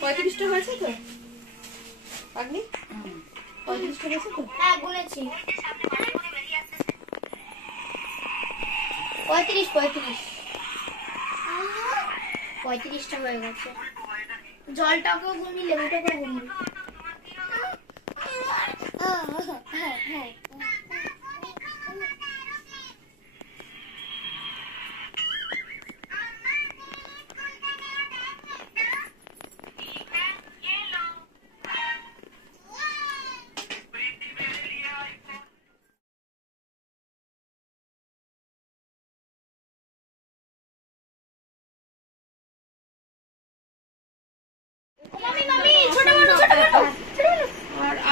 35টা হয়েছে তো আপনি 35টা হয়েছে তো? হ্যাঁ গুনেছি। 35টা হয়ে গেছে। জলটাকেও গুনি, লেবুটাকেও গুনি।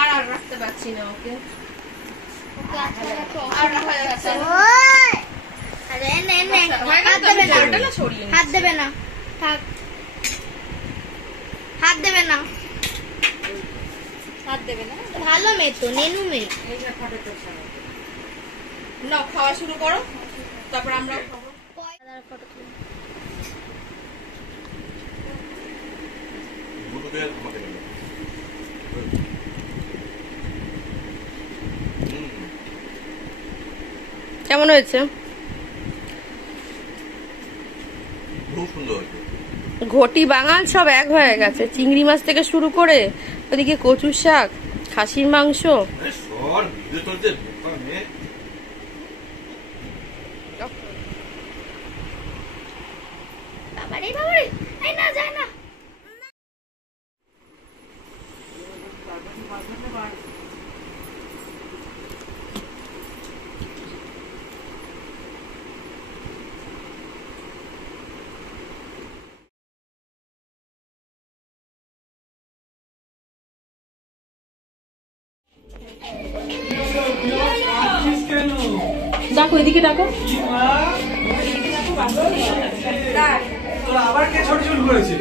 আর রাখতে পারছি না ওকে। আর রাখা যাচ্ছে না। হাত দেবে না, থাক। হাত দেবে না, হাত দেবে না। ভালো মেয়ে তো, নেনু মেয়ে। না খাওয়া শুরু করো, তারপর আমরা ফটো তুলি। কেমন হয়েছে? ঘটি বাঙাল সব এক হয়ে গেছে, চিংড়ি মাছ থেকে শুরু করে ওদিকে কচুর শাক, খাসির মাংস। বাবারে বাবারে, এই না যায় না। ডাকো এদিকে, ডাকো। আবার কে ছোট চুল করেছে?